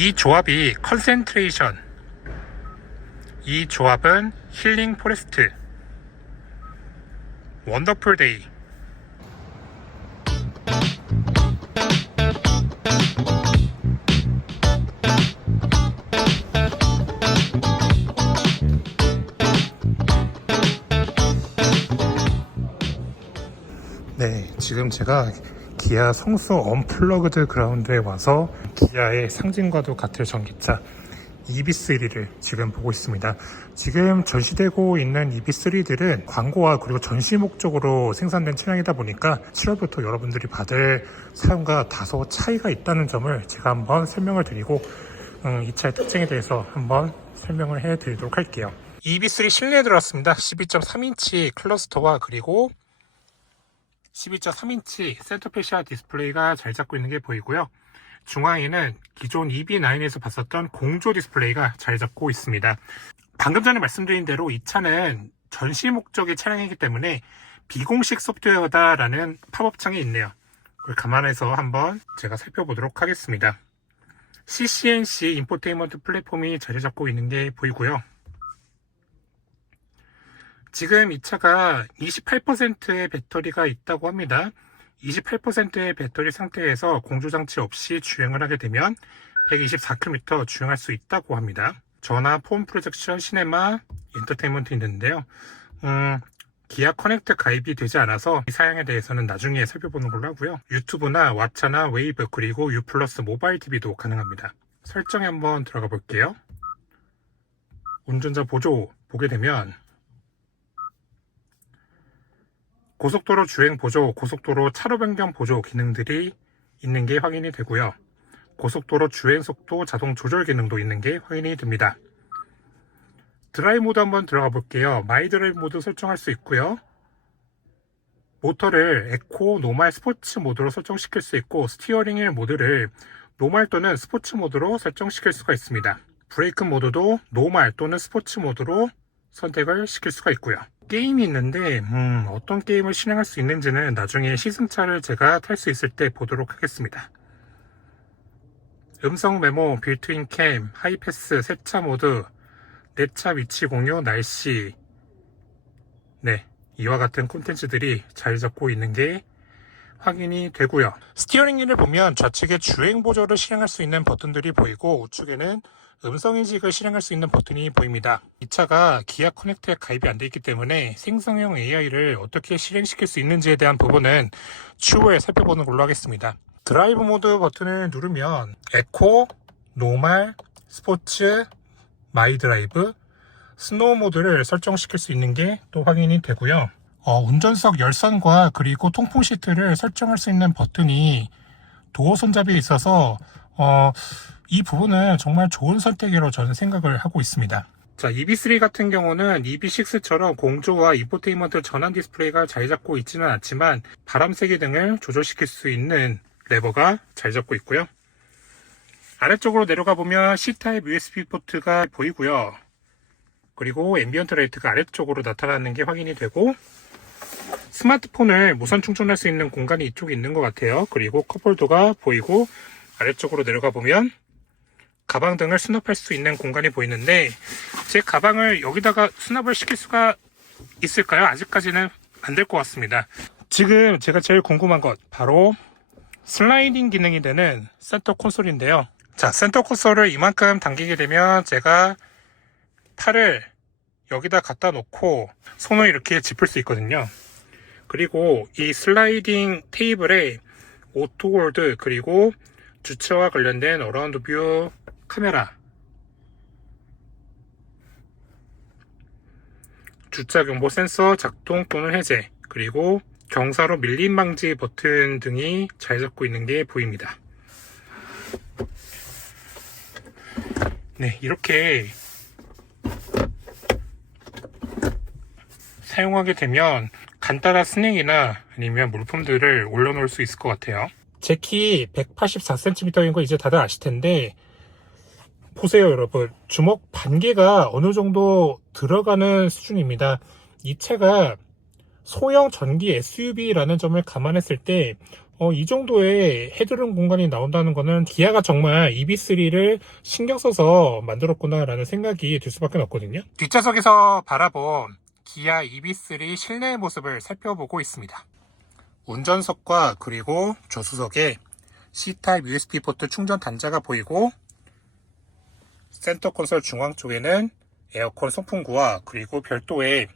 이 조합이 컨센트레이션, 이 조합은 힐링 포레스트, 원더풀 데이. 네, 지금 제가 기아 성수 언플러그드 그라운드에 와서 기아의 상징과도 같을 전기차 EV3를 지금 보고 있습니다. 지금 전시되고 있는 EV3들은 광고와 그리고 전시 목적으로 생산된 차량이다 보니까 7월부터 여러분들이 받을 사용과 다소 차이가 있다는 점을 제가 한번 설명을 드리고 이 차의 특징에 대해서 한번 설명을 해 드리도록 할게요. EV3 실내에 들어왔습니다. 12.3인치 클러스터와 그리고 12.3인치 센터페시아 디스플레이가 잘 잡고 있는 게 보이고요. 중앙에는 기존 EV9에서 봤었던 공조 디스플레이가 잘 잡고 있습니다. 방금 전에 말씀드린 대로 이 차는 전시 목적의 차량이기 때문에 비공식 소프트웨어다라는 팝업창이 있네요. 그걸 감안해서 한번 제가 살펴보도록 하겠습니다. CCNC 인포테인먼트 플랫폼이 자리 잡고 있는 게 보이고요. 지금 이 차가 28%의 배터리가 있다고 합니다. 28%의 배터리 상태에서 공조장치 없이 주행을 하게 되면 124km 주행할 수 있다고 합니다. 전화, 폰 프로젝션, 시네마, 엔터테인먼트 있는데요. 기아 커넥트 가입이 되지 않아서 이 사양에 대해서는 나중에 살펴보는 걸로 하고요. 유튜브나 왓챠나 웨이브 그리고 U 플러스 모바일 TV도 가능합니다. 설정에 한번 들어가 볼게요. 운전자 보조 보게 되면 고속도로 주행 보조, 고속도로 차로 변경 보조 기능들이 있는 게 확인이 되고요. 고속도로 주행 속도 자동 조절 기능도 있는 게 확인이 됩니다. 드라이브 모드 한번 들어가 볼게요. 마이 드라이브 모드 설정할 수 있고요. 모터를 에코, 노말, 스포츠 모드로 설정시킬 수 있고 스티어링 휠 모드를 노말 또는 스포츠 모드로 설정시킬 수가 있습니다. 브레이크 모드도 노말 또는 스포츠 모드로 선택을 시킬 수가 있고요. 게임이 있는데 어떤 게임을 실행할 수 있는지는 나중에 시승차를 제가 탈 수 있을 때 보도록 하겠습니다. 음성 메모, 빌트인 캠, 하이패스, 세차 모드, 내 차 위치 공유, 날씨, 네, 이와 같은 콘텐츠들이 자리 잡고 있는 게 확인이 되고요. 스티어링 휠을 보면 좌측에 주행 보조를 실행할 수 있는 버튼들이 보이고 우측에는 음성인식을 실행할 수 있는 버튼이 보입니다. 이 차가 기아 커넥트에 가입이 안 되어 있기 때문에 생성형 AI를 어떻게 실행시킬 수 있는지에 대한 부분은 추후에 살펴보는 걸로 하겠습니다. 드라이브 모드 버튼을 누르면 에코, 노말, 스포츠, 마이 드라이브, 스노우 모드를 설정시킬 수 있는 게 또 확인이 되고요. 운전석 열선과 그리고 통풍 시트를 설정할 수 있는 버튼이 도어 손잡이에 있어서 이 부분은 정말 좋은 선택이라고 저는 생각을 하고 있습니다. 자, EV3 같은 경우는 EV6처럼 공조와 인포테인먼트 전환 디스플레이가 자리 잡고 있지는 않지만 바람 세기 등을 조절시킬 수 있는 레버가 자리 잡고 있고요. 아래쪽으로 내려가 보면 C타입 USB 포트가 보이고요. 그리고 앰비언트 라이트가 아래쪽으로 나타나는 게 확인이 되고 스마트폰을 무선 충전할 수 있는 공간이 이쪽에 있는 것 같아요. 그리고 컵홀더가 보이고 아래쪽으로 내려가 보면 가방 등을 수납할 수 있는 공간이 보이는데 제 가방을 여기다가 수납을 시킬 수가 있을까요? 아직까지는 안 될 것 같습니다. 지금 제가 제일 궁금한 것 바로 슬라이딩 기능이 되는 센터 콘솔인데요. 자, 센터 콘솔을 이만큼 당기게 되면 제가 팔을 여기다 갖다 놓고 손을 이렇게 짚을 수 있거든요. 그리고 이 슬라이딩 테이블에 오토홀드 그리고 주차와 관련된 어라운드 뷰 카메라, 주차 경보 센서 작동 또는 해제, 그리고 경사로 밀림 방지 버튼 등이 잘 잡고 있는 게 보입니다. 네, 이렇게 사용하게 되면 간단한 스낵이나 아니면 물품들을 올려놓을 수 있을 것 같아요. 제 키 184cm인 거 이제 다들 아실 텐데 보세요 여러분, 주먹 반개가 어느 정도 들어가는 수준입니다. 이 차가 소형 전기 SUV라는 점을 감안했을 때 이 정도의 헤드룸 공간이 나온다는 거는 기아가 정말 EV3를 신경 써서 만들었구나라는 생각이 들 수밖에 없거든요. 뒷좌석에서 바라본 기아 EV3 실내의 모습을 살펴보고 있습니다. 운전석과 그리고 조수석에 C타입 USB 포트 충전 단자가 보이고, 센터 콘솔 중앙 쪽에는 에어컨 송풍구와 그리고 별도의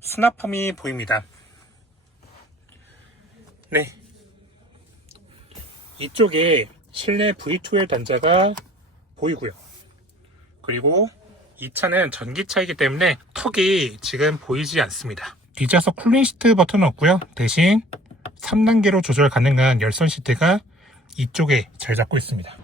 수납함이 보입니다. 네, 이쪽에 실내 V2L 단자가 보이고요. 그리고 이 차는 전기차이기 때문에 턱이 지금 보이지 않습니다. 뒷좌석 쿨링 시트 버튼은 없고요. 대신 3단계로 조절 가능한 열선 시트가 이쪽에 잘 잡고 있습니다.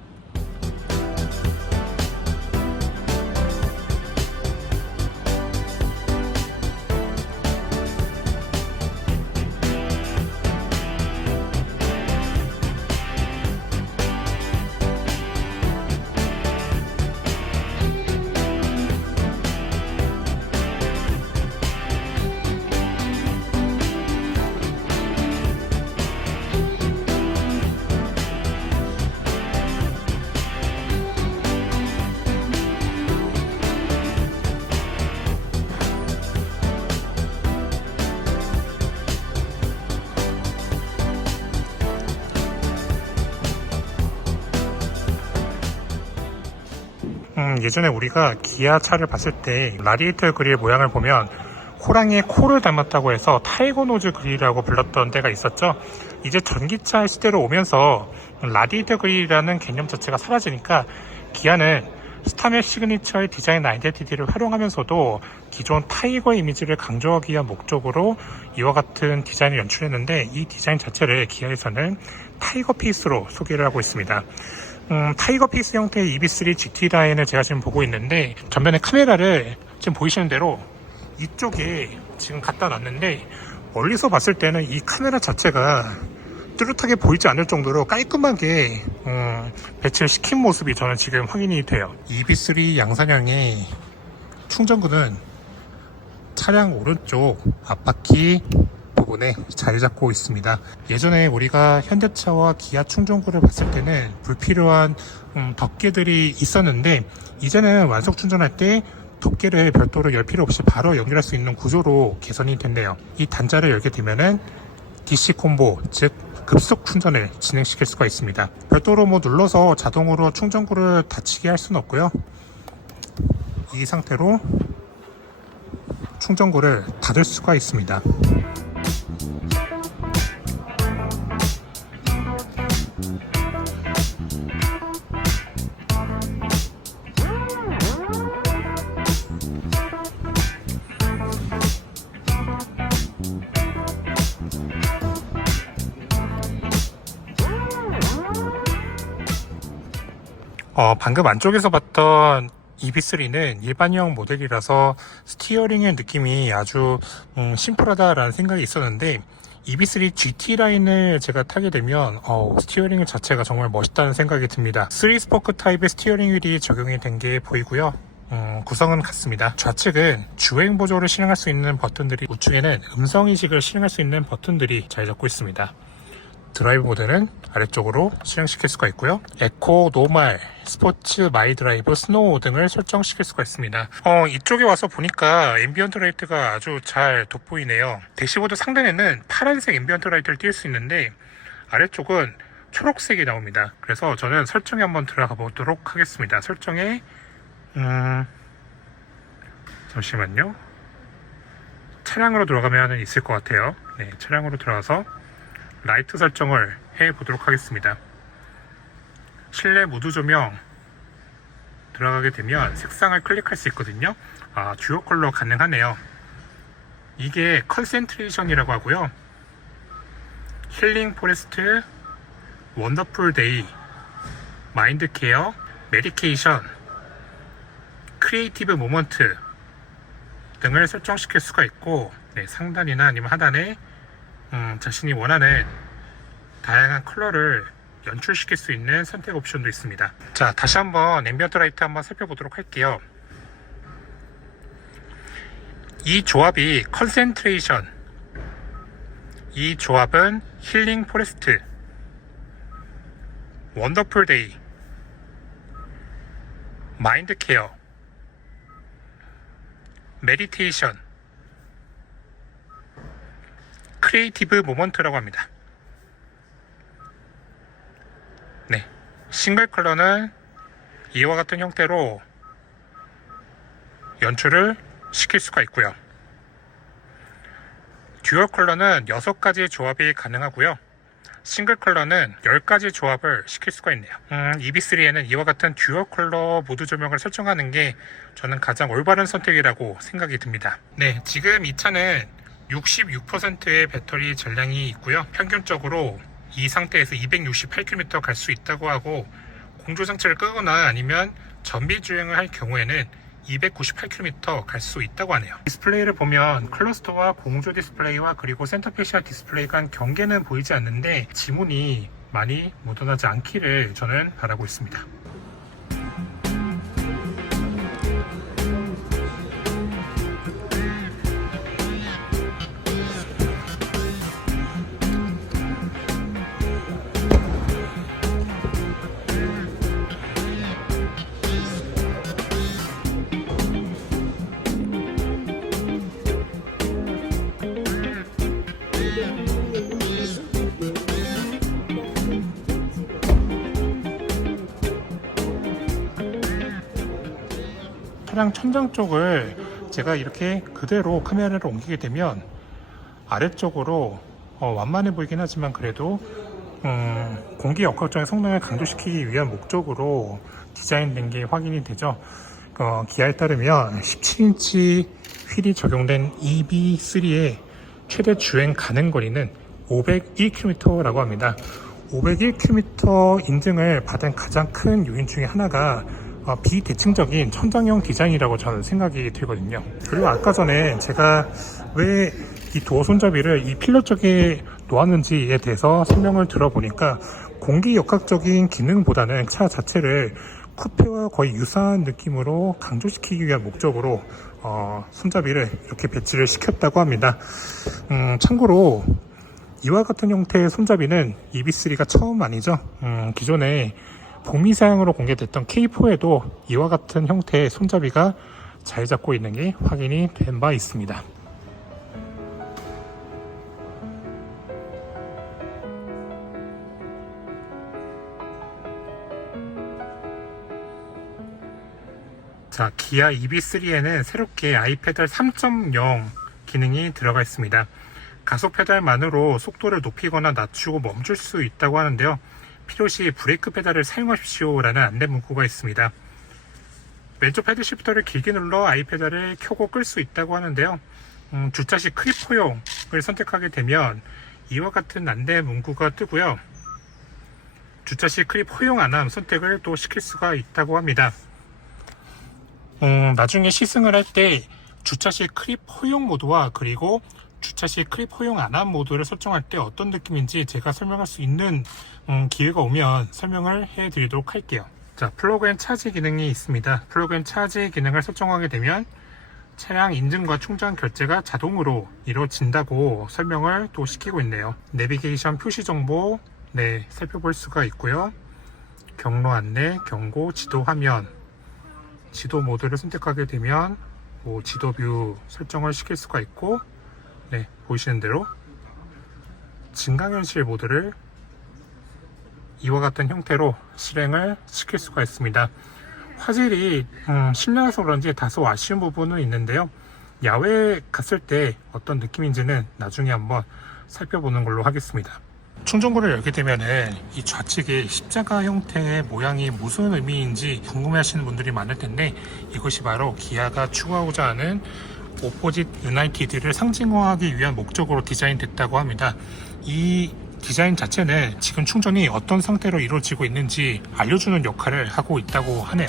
예전에 우리가 기아 차를 봤을 때 라디에이터 그릴 모양을 보면 호랑이의 코를 닮았다고 해서 타이거 노즈 그릴이라고 불렀던 때가 있었죠. 이제 전기차 시대로 오면서 라디에이터 그릴이라는 개념 자체가 사라지니까 기아는 스타맥 시그니처의 디자인 아이덴티티를 활용하면서도 기존 타이거 이미지를 강조하기 위한 목적으로 이와 같은 디자인을 연출했는데, 이 디자인 자체를 기아에서는 타이거 페이스로 소개를 하고 있습니다. 타이거 페이스 형태의 EV3 GT 라인을 제가 지금 보고 있는데, 전면에 카메라를 지금 보이시는 대로 이쪽에 지금 갖다 놨는데, 멀리서 봤을 때는 이 카메라 자체가 뚜렷하게 보이지 않을 정도로 깔끔하게 배치를 시킨 모습이 저는 지금 확인이 돼요. EV3 양산형의 충전구는 차량 오른쪽 앞바퀴 부분에 자리 잡고 있습니다. 예전에 우리가 현대차와 기아 충전구를 봤을 때는 불필요한 덮개들이 있었는데, 이제는 완속 충전할 때 덮개를 별도로 열 필요 없이 바로 연결할 수 있는 구조로 개선이 됐네요. 이 단자를 열게 되면은 DC 콤보, 즉 급속 충전을 진행시킬 수가 있습니다. 별도로 눌러서 자동으로 충전구를 닫히게 할 수는 없고요. 이 상태로 충전구를 닫을 수가 있습니다. 방금 안쪽에서 봤던 EV3는 일반형 모델이라서 스티어링의 느낌이 아주 심플하다라는 생각이 있었는데, EV3 GT 라인을 제가 타게 되면 스티어링 자체가 정말 멋있다는 생각이 듭니다. 3스포크 타입의 스티어링 휠이 적용이 된 게 보이고요. 구성은 같습니다. 좌측은 주행 보조를 실행할 수 있는 버튼들이, 우측에는 음성인식을 실행할 수 있는 버튼들이 잘 잡고 있습니다. 드라이브 모드는 아래쪽으로 실행시킬 수가 있고요. 에코, 노말, 스포츠, 마이 드라이브, 스노우 등을 설정시킬 수가 있습니다. 이쪽에 와서 보니까 앰비언트 라이트가 아주 잘 돋보이네요. 대시보드 상단에는 파란색 앰비언트 라이트를 띌 수 있는데, 아래쪽은 초록색이 나옵니다. 그래서 저는 설정에 한번 들어가 보도록 하겠습니다. 설정에 잠시만요. 차량으로 들어가면 있을 것 같아요. 네, 차량으로 들어가서 라이트 설정을 해 보도록 하겠습니다. 실내 무드 조명 들어가게 되면 색상을 클릭할 수 있거든요. 듀오 컬러 가능하네요. 이게 컨센트레이션이라고 하고요. 힐링 포레스트, 원더풀 데이, 마인드 케어, 메디케이션, 크리에이티브 모먼트 등을 설정시킬 수가 있고, 상단이나 아니면 하단에 자신이 원하는 다양한 컬러를 연출시킬 수 있는 선택 옵션도 있습니다. 자, 다시 한번 앰비언트 라이트 한번 살펴보도록 할게요. 이 조합이 컨센트레이션, 이 조합은 힐링 포레스트, 원더풀 데이, 마인드 케어, 메디테이션, 크리에이티브 모먼트라고 합니다. 네, 싱글 컬러는 이와 같은 형태로 연출을 시킬 수가 있고요. 듀얼 컬러는 6가지 조합이 가능하고요. 싱글 컬러는 10가지 조합을 시킬 수가 있네요. EB3에는 이와 같은 듀얼 컬러 모드 조명을 설정하는 게 저는 가장 올바른 선택이라고 생각이 듭니다. 네, 지금 이 차는 66%의 배터리 전량이 있고요. 평균적으로 이 상태에서 268km 갈 수 있다고 하고, 공조장치를 끄거나 아니면 전비 주행을 할 경우에는 298km 갈 수 있다고 하네요. 디스플레이를 보면 클러스터와 공조 디스플레이와 그리고 센터페시아 디스플레이 간 경계는 보이지 않는데 지문이 많이 묻어나지 않기를 저는 바라고 있습니다. 차량 천장 쪽을 제가 이렇게 그대로 카메라를 옮기게 되면 아래쪽으로 완만해 보이긴 하지만 그래도 공기 역학적인 성능을 강조시키기 위한 목적으로 디자인된 게 확인이 되죠. 기아에 따르면 17인치 휠이 적용된 EB3의 최대 주행 가능 거리는 501km라고 합니다. 501km 인증을 받은 가장 큰 요인 중에 하나가 비대칭적인 천장형 디자인이라고 저는 생각이 들거든요. 그리고 아까 전에 제가 왜 이 도어 손잡이를 이 필러 쪽에 놓았는지에 대해서 설명을 들어보니까 공기 역학적인 기능보다는 차 자체를 쿠페와 거의 유사한 느낌으로 강조시키기 위한 목적으로 손잡이를 이렇게 배치를 시켰다고 합니다. 참고로 이와 같은 형태의 손잡이는 EB3가 처음 아니죠. 기존에 북미 사양으로 공개됐던 K4에도 이와 같은 형태의 손잡이가 잘 잡고 있는 게 확인이 된 바 있습니다. 자, 기아 EB3에는 새롭게 아이페달 3.0 기능이 들어가 있습니다. 가속 페달만으로 속도를 높이거나 낮추고 멈출 수 있다고 하는데요. 필요시 브레이크 페달을 사용하십시오 라는 안내 문구가 있습니다. 왼쪽 패드 시프터를 길게 눌러 아이페달을 켜고 끌 수 있다고 하는데요. 주차 시 크립 포용을 선택하게 되면 이와 같은 안내 문구가 뜨고요. 주차 시 크립 포용 안함 선택을 또 시킬 수가 있다고 합니다. 나중에 시승을 할 때 주차 시 크립 포용 모드와 그리고 주차 시 크립 포용 안함 모드를 설정할 때 어떤 느낌인지 제가 설명할 수 있는 기회가 오면 설명을 해 드리도록 할게요. 자, 플러그 앤 차지 기능이 있습니다. 플러그 앤 차지 기능을 설정하게 되면 차량 인증과 충전 결제가 자동으로 이루어진다고 설명을 또 시키고 있네요. 내비게이션 표시 정보 살펴볼 수가 있고요. 경로 안내, 경고, 지도 화면, 지도 모드를 선택하게 되면 지도 뷰 설정을 시킬 수가 있고, 보이시는 대로 증강현실 모드를 이와 같은 형태로 실행을 시킬 수가 있습니다. 화질이 실내라서 그런지 다소 아쉬운 부분은 있는데요. 야외에 갔을 때 어떤 느낌인지는 나중에 한번 살펴보는 걸로 하겠습니다. 충전구를 열게 되면은 이 좌측에 십자가 형태의 모양이 무슨 의미인지 궁금해 하시는 분들이 많을 텐데, 이것이 바로 기아가 추구하고자 하는 오포짓 유나이티드를 상징화하기 위한 목적으로 디자인됐다고 합니다. 이 디자인 자체는 지금 충전이 어떤 상태로 이루어지고 있는지 알려주는 역할을 하고 있다고 하네요.